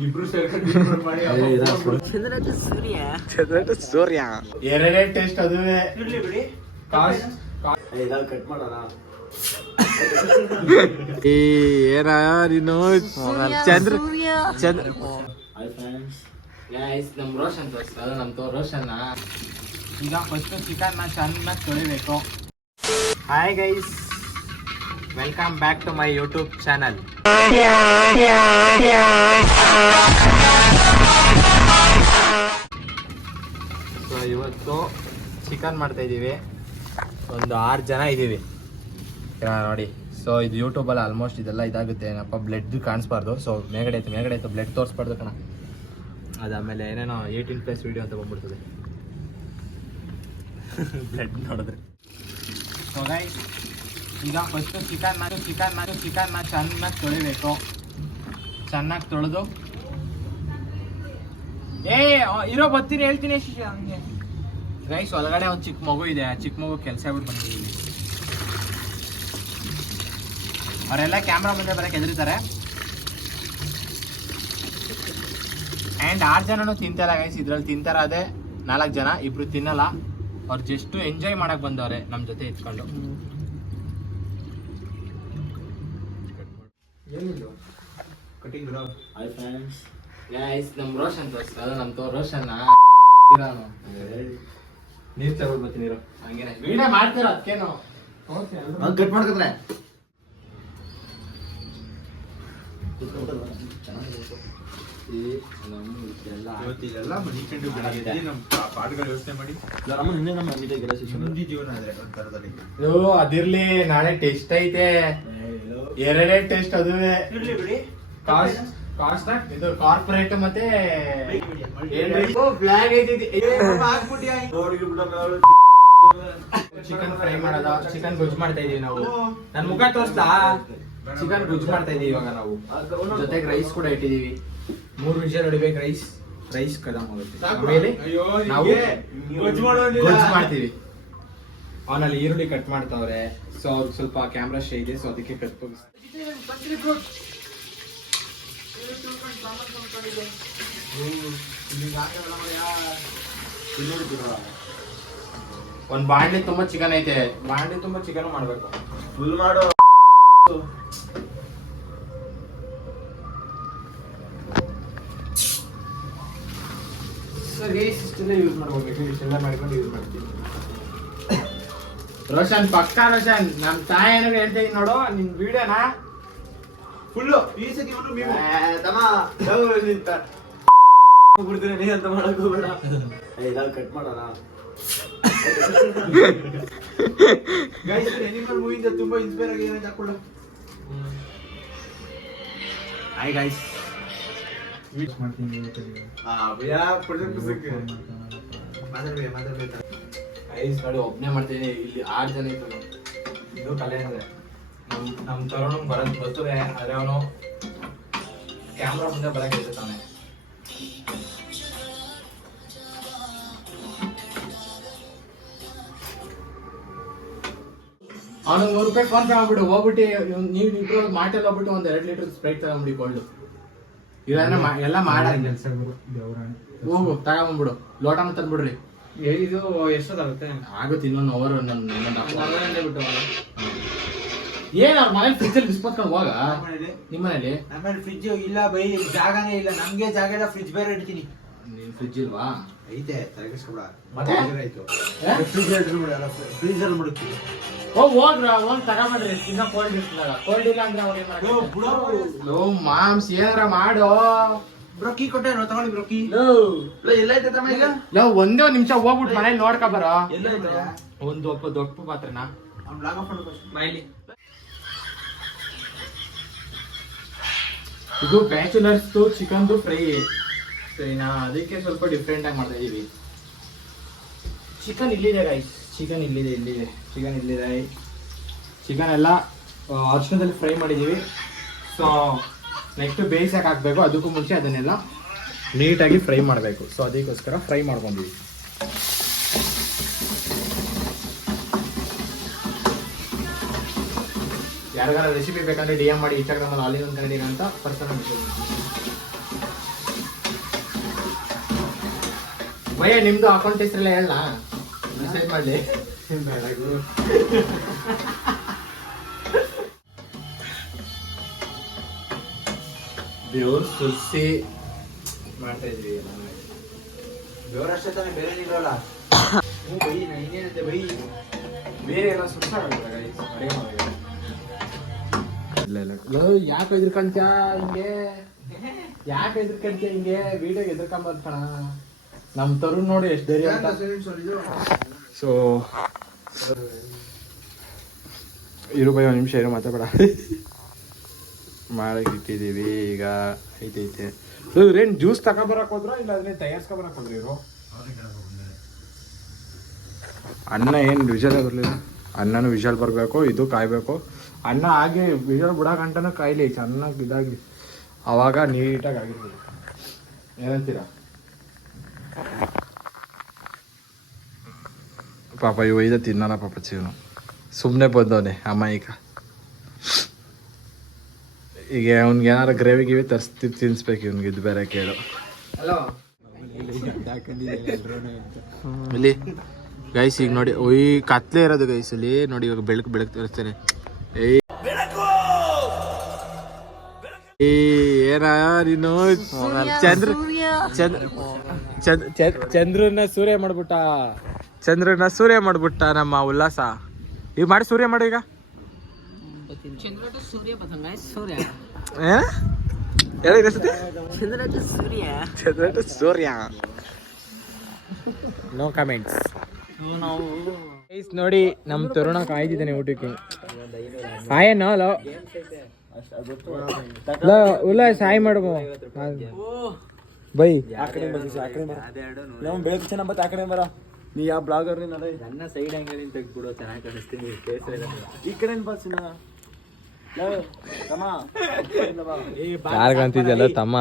ಇಬ್ರು ಸೇರ್ಕೊಂಡು ಮಾಡಿ ಚಂದ್ರಟ ಸೂರ್ಯ ಎರಡೇ ಟೇಸ್ಟ್ ಅದುವೇ ಬಿಡಿ ಕಟ್ ಮಾಡೋಣ. ಏನ ನೀನು ಚಂದ್ರ ಚಂದ್ರ ನಮ್ ರೋಷನ್ ಅದು ನಮ್ ರೋಷನ್ ಈಗ ಫಸ್ಟ್ ಚಿಕನ್ ಚೆನ್ನಾಗಿ ತೊಳಿಬೇಕು. Hi guys, welcome back to my YouTube channel. So ಇವತ್ತು ಚಿಕನ್ ಮಾಡ್ತಾ ಇದ್ದೀವಿ. ಒಂದು 6 ಜನ ಇದ್ದೀವಿ ನೋಡಿ. ಸೊ ಇದು ಯೂಟ್ಯೂಬಲ್ಲಿ ಆಲ್ಮೋಸ್ಟ್ ಇದೆಲ್ಲ ಇದಾಗುತ್ತೆ ಏನಪ್ಪ, ಬ್ಲಡ್ ಕಾಣಿಸ್ಬಾರ್ದು. ಸೊ ಮೇಲ್ಗಡೆ ಆಯ್ತು ಬ್ಲಡ್ ತೋರಿಸ್ಬಾರ್ದು ಕಣ. ಅದಾದಮೇಲೆ ಏನೇನೋ 18+ ವೀಡಿಯೋ ಅಂತ ಬಂದ್ಬಿಡ್ತದೆ ಬ್ಲಡ್ ನೋಡಿದ್ರೆ. ಸೊ ಗೈಸ್, ಈಗ ಫಸ್ಟು ಚಿಕನ್ನ ಚೆನ್ನಾಗಿ ತೊಳಿಬೇಕು. ಚೆನ್ನಾಗಿ ತೊಳೆದು ಇರೋ ಬರ್ತೀನಿ ಹೇಳ್ತೀನಿ ಹಂಗೆ. ಗೈಸ್, ಒಳಗಡೆ ಒಂದು ಚಿಕ್ಕ ಮಗು ಇದೆ. ಆ ಚಿಕ್ಕ ಮಗು ಕೆಲಸ ಆಗ್ಬಿಟ್ಟು ಬಂದಿದ್ದೀವಿ. ಅವರೆಲ್ಲ ಕ್ಯಾಮ್ರಾ ಮುಂದೆ ಬರೋಕ್ಕೆ ಹೆದರ್ತಾರೆ. ಆ್ಯಂಡ್ 6 ಜನನೂ ತಿಂತಾರ ಗೈಸ್. ಇದ್ರಲ್ಲಿ ತಿಂತಾರ ಅದೇ 4 ಜನ, ಇಬ್ರು ತಿನ್ನಲ್ಲ. ಅವ್ರು ಜಸ್ಟ್ ಎಂಜಾಯ್ ಮಾಡಕ್ ಬಂದವ್ರೆ ನಮ್ಮ ಜೊತೆ ಇಟ್ಕೊಂಡು. ಕಟಿಂಗ್ ಹಾಯ್ ಫ್ರೆಂಡ್ಸ್ ಗೈಸ್, ನಮ್ ರೋಷನ್ ಅದು ನಮ್ ರೋಷನ್ ನೀರು ತಗೊಂಡು ಬರ್ತೀನಿ. ನೀರು ಹಂಗೇನೆ ವಿಡಿಯೋ ಮಾಡ್ತೀರ ಅದಕ್ಕೇನು ಕಟ್ ಮಾಡ್ಕೊಂಡ್ರೆ ಅದಿರ್ಲಿ, ನಾಳೆ ಟೆಸ್ಟ್ ಐತೆ. ಎರಡೇ ಟೆಸ್ಟ್ ಅದುವೇ. ಇದು ಕಾರ್ಪೊರೇಟ್ ಮತ್ತೆ ಫ್ಲಾಗ್ ಐತಿ. ಚಿಕನ್ ಫ್ರೈ ಮಾಡೋದ, ಚಿಕನ್ ಗೊಜ್ಜು ಮಾಡ್ತಾ ಇದೀವಿ ನಾವು. ನನ್ ಮುಖ ತೋರಿಸ್ತಾ? ಚಿಕನ್ ಗೊಜ್ಜು ಮಾಡ್ತಾ ಇದೀವಿ ಇವಾಗ ನಾವು. ಜೊತೆಗೆ ರೈಸ್ ಕೂಡ ಇಟ್ಟಿದೀವಿ. 3 ವಿಷಲ್ ಹೊಡಿಬೇಕು. ರೈಸ್ ಕದಮ್ ಆಗುತ್ತೆ. ಆಮೇಲೆ ನಾವು ಗೊಜ್ಜು ಮಾಡ್ತೀವಿ. ಅವನಲ್ಲಿ ಈರುಳ್ಳಿ ಕಟ್ ಮಾಡ್ತಾವ್ರೆ. ಸೊ ಅವ್ರಿಗೆ ಸ್ವಲ್ಪ ಕ್ಯಾಮ್ರಾ ಶೇ ಇದೆ, ಸೊ ಅದಕ್ಕೆ ಕಟ್ ಒಂದ್ ಬಾಂಡ್ಲಿ ತುಂಬಾ ಚಿಕನ್ ಐತೆ. ಬಾಂಡ್ಲಿ ತುಂಬಾ ಚಿಕನ್ ಮಾಡ್ಬೇಕು. ಫುಲ್ ಮಾಡೋ ಇಷ್ಟೆಲ್ಲ ಯೂಸ್ ಮಾಡ್ಬೇಕು. ಇಷ್ಟೆಲ್ಲ ಮಾಡ್ಕೊಂಡು ಯೂಸ್ ಮಾಡ್ತೀವಿ. ರೋಷನ್ ಪಕ್ಕ ರೋಷನ್, ನಮ್ ತಾಯಿ ಏನಾದ್ರು ಹೇಳ್ತಾ ಇದೀನಿ ನೋಡು ನಿನ್ ವಿಡಿಯೋನ ಫುಲ್ಲು ಬಿಡ್ತೀನಿ ಅಂತ ಮಾಡಕ್ ಹೋಗ್ಬೇಡ. ಕಟ್ ಮಾಡೋಣ. ಅನಿಮಲ್ ಮೂವಿಯಿಂದ ತುಂಬಾ ಇನ್ಸ್ಪೈರ್ ಆಗಿ ಏನಂತ ಹಾಕೊಳ್ಳ. ಹಾಯ್ ಗೈಸ್, ನೋಡಿ ಒಬ್ನೇ ಮಾಡ್ತೀನಿ. ಇಲ್ಲಿ 6 ಜನ ಇತ್ತು. ಇದು ಕಲೆ ಅಂದ್ರೆ ನಮ್ ತರೋಣ ಬರೋದ್ ಬರ್ತದೆ. ಆದ್ರೆ ಅವನು ಕ್ಯಾಮ್ರಾ ಮುಂದೆ ಬರಕ್ಕೆ ಹೇಳ್ತಾನೆ. ಅವನು 100 ರೂಪಾಯಿ ಫೋನ್ ಪೇ ಮಾಡ್ಬಿಡು. ಹೋಗ್ಬಿಟ್ಟು ನೀವು ಇಬ್ರು ಮಾಟೆಲ್ ಹೋಗ್ಬಿಟ್ಟು 1 2 ಲೀಟರ್ ಸ್ಪ್ರೈಟ್ ತಗೊಂಬಿಡಿ ಕೋಲ್ಡ್. ಇದನ್ನ ಎಲ್ಲ ಮಾಡ ಹೋಗು ತಗೊಂಡ್ಬಿಡು. ಲೋಟನ ತಂದ್ಬಿಡ್ರಿ. ಇದು ಎಷ್ಟೊತ್ತಾಗುತ್ತೆ? ಆಗುತ್ತೆ ಇನ್ನೊಂದು ಅವರ್. ಏನ್ ಅವ್ರ ಮನೇಲಿ ಫ್ರಿಜ್ ಅಲ್ಲಿ ಬಿಸ್ಕೊತ್ಕೊಂಡು ಹೋಗ. ನಿಮ್ಮ ಮನೇಲಿ? ನಮ್ಮಲ್ಲಿ ಫ್ರಿಜ್ ಇಲ್ಲ ಬೈ, ಜಾಗನೇ ಇಲ್ಲ. ನಮ್ಗೆ ಜಾಗ ಇಲ್ಲ, ಫ್ರಿಜ್ ಬೇರೆ ಇಡ್ತೀನಿ. ನೀನ್ ಫ್ರಿಜ್ ಇಲ್ವಾ? ಐತೆ, ತಲೆಗಿಸ್ಕೊಬೇಡ. ಮತ್ತೆ ಫ್ರೀಜರ್ ಬಿಡುತ್ತೀವಿ. ಹೋಗ್ರ ಹೋಗಿ ತಗೊಂಡ್ರಿ. ಇನ್ನ ಕೋಲ್ಡ್ ಇರ್ತದಾಗ. ಕೋಲ್ಡ್ ಇಲ್ಲ ಅಂದ್ರೆ ಅವ್ರು ಮಾಮ್ಸ್ ಏನಾರ ಮಾಡು. ಬ್ರೋಕಿ ಕೊಟ್ಟೆ ತಗೊಳ್ಳಿ. ಬ್ರೋಕಿ ಎಲ್ಲ ಐತೆ ತಮ್ಮ ಈಗ. ಒಂದೇ 1 ನಿಮಿಷ ಹೋಗ್ಬಿಟ್ಟು ಮನೇಲಿ ನೋಡ್ಕೊ ಬರೋ. ಎಲ್ಲ ಐತೆ? ಒಂದು ದೊಡ್ಡ ಪಾತ್ರನ ಇದು ಬ್ಯಾಚುಲರ್ಸ್ ಚಿಕನ್ ಫ್ರೈ ಸರಿನಾ. ಅದಕ್ಕೆ ಸ್ವಲ್ಪ ಡಿಫ್ರೆಂಟ್ ಆಗಿ ಮಾಡ್ತಾ ಇದೀವಿ. ಚಿಕನ್ ಇಲ್ಲಿದೆ ಗೈಸ್. ಚಿಕನ್ ಇಲ್ಲಿದೆ. ಚಿಕನ್ ಎಲ್ಲ ಅರ್ಶಿಣದಲ್ಲಿ ಫ್ರೈ ಮಾಡಿದೀವಿ. ಸೊ ನೆಕ್ಸ್ಟ್ ಬೇಯಿಸಕ್ಕೆ ಹಾಕಬೇಕು. ಅದಕ್ಕೂ ಮುಂಚೆ ಅದನ್ನೆಲ್ಲ ನೀಟಾಗಿ ಫ್ರೈ ಮಾಡಬೇಕು. ಸೊ ಅದಕ್ಕೋಸ್ಕರ ಫ್ರೈ ಮಾಡ್ಕೊಂಡಿದ್ದೀವಿ. ಯಾರಿಗಾರ ರೆಸಿಪಿ ಬೇಕಂದ್ರೆ DM ಮಾಡಿ. ಇನ್ಸ್ಟಾಗ್ರಾಮಲ್ಲಿ ಆಲ್ ಇನ್ ಒನ್ ಕನ್ನಡಿಗ ಅಂತ ಪರ್ಸನಲ್ ಮೆಸೇಜ್. ಭಯ ನಿಮ್ದು ಅಕೌಂಟ್ ಹೆಸರೆಲ್ಲ ಹೇಳ ಮೆಸೇಜ್ ಮಾಡಿ. ದೇವ್ರು ಸುರ್ಸಿ ಮಾಡ್ತಾ ಇದ್ವಿ. ದೇವರಷ್ಟೇ ತಾನೇ, ಬೇರೆ ಇಲ್ವಲ್ಲ. ಬೈ ಇನ್ನೇನಂತೆ ಬೈ, ಬೇರೆ ಎಲ್ಲ ಸುರ್ಸಾಡಲ್ಲ ಯಾಕೆ ಎದ್ರಕಂತ್ಯ ಹಿಂಗೆ, ಯಾಕೆ ಎದ್ರಕಂತ್ಯ ಹಿಂಗೆ, ವಿಡಿಯೋ ಎದ್ರಕೊಂಬರ್ಕಣ. ನಮ್ ತರುಣ್ ನೋಡಿ ಎಷ್ಟು ಧೈರ್ಯ ಅಂತ. ಸೊ ಇರು ಬೈ ಒಂದು ನಿಮಿಷ, ಏನೋ ಮಾತಾಡ ಮಾಡಕ್ಕೆ ಇಟ್ಟಿದ್ದೀವಿ ಈಗ. ಐತೈತೆ ಇವ್ರೇನು ಜ್ಯೂಸ್ ತಗೊಬರಕ್ ಹೋದ್ರ ಇಲ್ಲ ಅದನ್ನೇ ತಯಾರಿಸ್ಕೊಬರಕ್ ಹೋದ್ರಿ ಇವರು? ಅನ್ನ ಏನು ವಿಷಲ್ ಬರಲಿಲ್ಲ, ಅನ್ನನೂ ವಿಷಲ್ ಬರಬೇಕು, ಇದು ಕಾಯಬೇಕು. ಅನ್ನ ಹಾಗೆ ವಿಷಲ್ ಬಿಡೋಗಂಟನೂ ಕಾಯಿಲಿ ಚೆನ್ನಾಗಿ ಇದಾಗಲಿ, ಆವಾಗ ನೀಟಾಗಿ ಆಗಿರ್ಬೋದು. ಏನಂತೀರಾ? ಪಾಪ ಇವ ಇದು ತಿನ್ನಲ್ಲ ಪಾಪ ಜೀವನ, ಸುಮ್ಮನೆ ಬಂದವನೆ ಅಮ್ಮ. ಈಗ ಅವ್ನಿಗೆ ಏನಾರು ಗ್ರೇವಿ ಗಿವಿ ತರಿಸ್ತಿ ತಿನ್ಸ್ಬೇಕು ಇವ್ನಿಗೆ, ಇದು ಬೇರೆ ಕೇಳು. ಇಲ್ಲಿ ಗೈಸ್ ಈಗ ನೋಡಿ, ಒಯ್ ಕತ್ಲೆ ಇರೋದು ಗೈಸ್ ಅಲ್ಲಿ ನೋಡಿ. ಇವಾಗ ಬೆಳಕು ತೋರಿಸ್ತೇನೆ. ಏನ ನೀನು ಚಂದ್ರನ ಸೂರ್ಯ ಮಾಡ್ಬಿಟ್ಟ ನಮ್ಮ ಉಲ್ಲಾಸ. ಈಗ ಮಾಡಿ ಸೂರ್ಯ ಮಾಡು ಈಗ. ಸೂರ್ಯ ನೋ ಕಮೆಂಟ್ಸ್. ನೋಡಿ ನಮ್ ತರುಣ ಕಾಯ್ದಿದ್ದಾನೆ ಊಟಕ್ಕೆ. ಆಯೇನೋ ಉಲ್ಲಾಸ್ ಹಾಯ್ ಮಾಡು ಬೈ. ಬೆಳಗ್ಗೆ ಚೆನ್ನಾಗಿ ಬತ್ತ ಆ ಕಡೆ ಬರ. ನೀ ಯಾವ ಬ್ಲಾಗರ್ ನನ್ನ ಸೈಡ್ ಆಂಗಲ್ ತೆಗ್ದ್ಬಿಡು, ಚೆನ್ನಾಗಿ ಕಾಣಿಸ್ತೀನಿ. ಈ ಕಡೆ ಬಸ್ಸಿನ ಯಾರಿಗಂತಿದ್ಯಲ್ಲ ತಮ್ಮ.